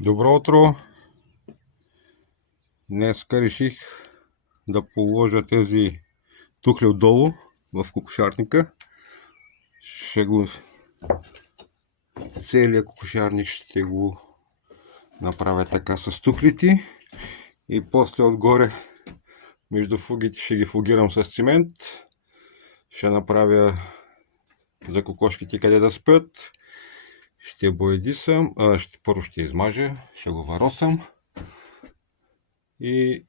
Добро утро! Днеска реших да положа тези тухли отдолу в кокошарника. Целият кокошарник ще го направя така с тухлите и после отгоре между фугите ще ги фугирам с цимент. Ще направя за кокошките къде да спят. Ще боядисам, първо ще измажа, ще го варосам и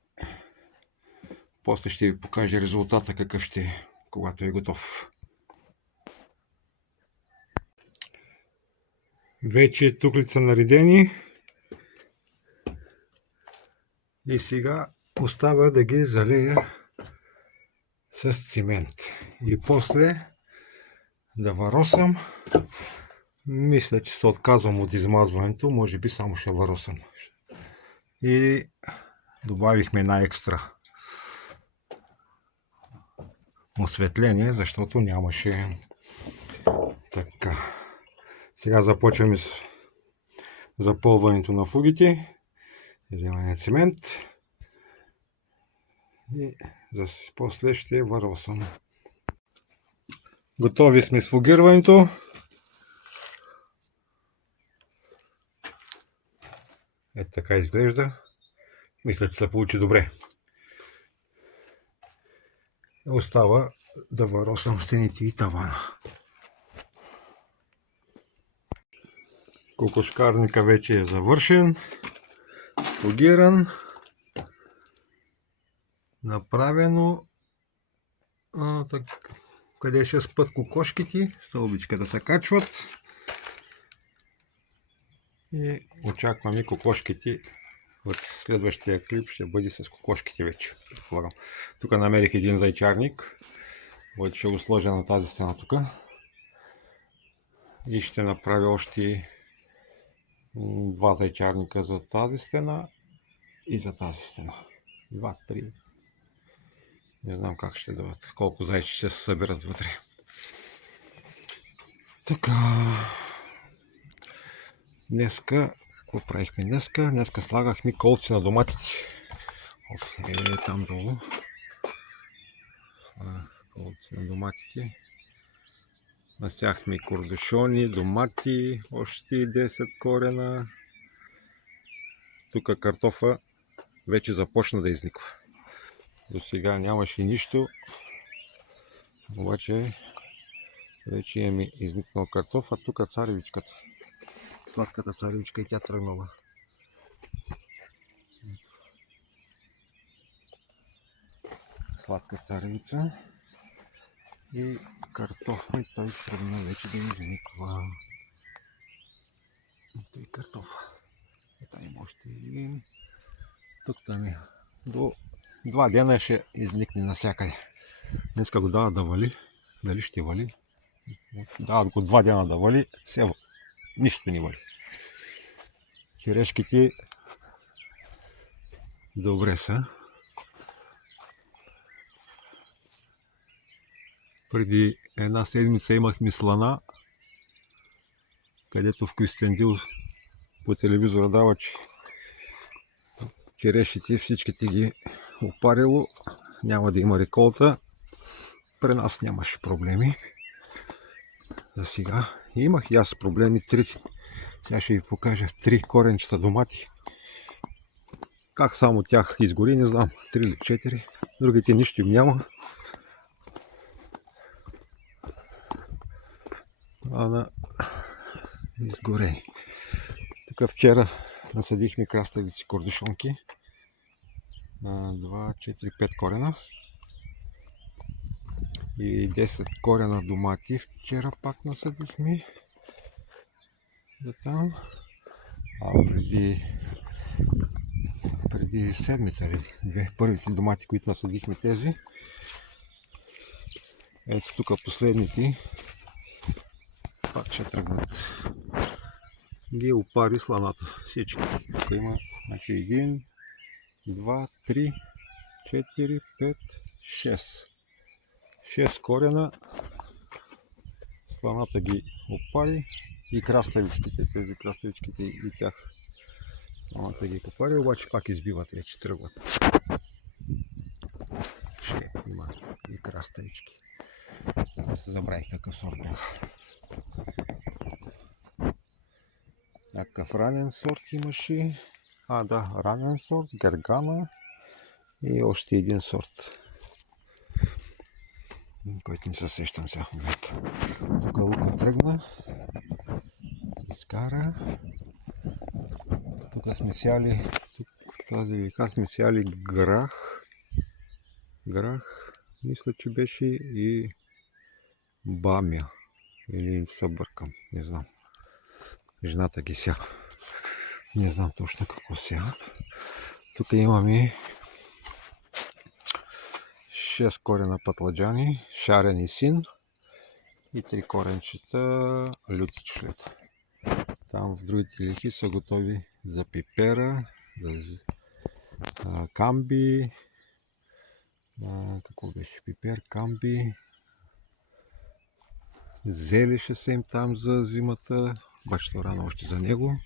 после ще ви покажа резултата какъв ще е, когато е готов. Вече тухлите са наредени и сега остава да ги залея с цимент и после да варосам. Мисля, че се отказвам от измазването, може би само ще варосам. И добавихме една екстра осветление, защото нямаше. Така. Сега започваме с запълването на фугите. Вземаме цимент и после ще варосам. Готови сме с фугирането. Ето така изглежда. Мисля, че се получи добре. Остава да варосам стените и тавана. Кокошкарника вече е завършен, фугиран, направено. Къде ще спят кокошките, стълбичка да се качват и очакваме кокошките. В следващия клип ще бъде с кокошките вече. Тук намерих един зайчарник, който ще го сложа на тази стена тук и ще направя още два зайчарника за тази стена и за тази стена. 2-3. Не знам как ще дадат, колко зайчи ще се съберат вътре. Така. Днеска, какво правихме днеска? Днеска слагахме колци на доматите. Там долу. Колци на доматите. Насяхме кордушони, домати, още 10 корена. Тук картофа вече започна да изниква. До сега нямаше нищо, обаче вече имаме изникнал картоф, а тук царевичката. Сладката царевичка и тя тръгнала. Сладка царевица и картоф, и той тръгна вече да изниква. Той картоф. Ето има още един. Тук там е. До 2 дена ще изникне навсякъде. Днеска го дава да вали. Дали ще вали? Дават го 2 дена да вали. Сега нищо не вали. Черешките добре са. Преди една седмица имахме слана, където в Кюстендил по телевизора дава, че черешите всичките ги опарило, няма да има реколта. При нас нямаше проблеми. За сега имах и аз проблеми. Сега ще ви покажа 3 коренчета домати. Как само тях изгори, не знам. 3 или 4. Другите нищо им няма. Изгорени. Тук вчера насадихме краставици кордушонки. 2, 4, 5 корена. И 10 корена домати вчера пак насадихме. За там. Преди седмица или първите домати, които насадихме тези. Ето тук последните пак ще тръгнат. Ги опари сланата. Всички. Тук има 1, 2, 3, 4, 5, 6. 6 корена. Сланата ги опари и краставичките, тези краставичките и тях Мамата ги попари, обаче пак избиват, вече тръгват. Ще има и краставички. Аз забравих какъв сорт бяха. Някакъв ранен сорт имаше. Да, ранен сорт, Гергана и още един сорт, който не се сещам сега в момента. Тук Лука тръгна, изкара. Тук сме сяли, в тази века сме сяли грах, мисля, че беше и бамя, или се бъркам, не знам. Жената ги ся. Не знам точно какво ся. Тук имаме 6 корена патладжани, шарен и син и 3 коренчета лютичлет. Там в другите лихи са готови за пипера, за камби, какво беше пипер, камби, зели ще са им там за зимата, бачето рано още за него.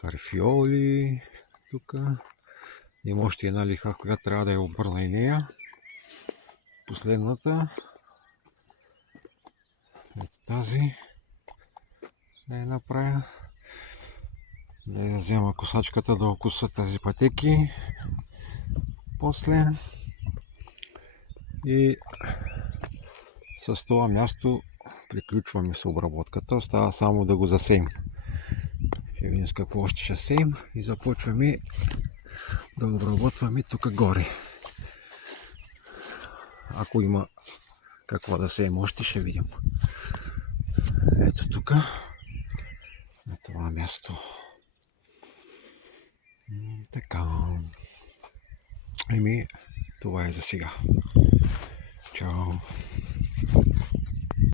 Карфиоли тук. Има още една лиха, която трябва да я обърна и нея. Последната. Ето тази. Да я направя. Да я взема косачката да окуса тази пътеки. После. И с това място приключваме с обработката. Остава само да го засеем. Ще видим с какво още ще сеем и започваме да обработваме тук горе. Ако има какво да сеем още, ще видим. Ето тук, на това място. Така. Това е за сега. Чао.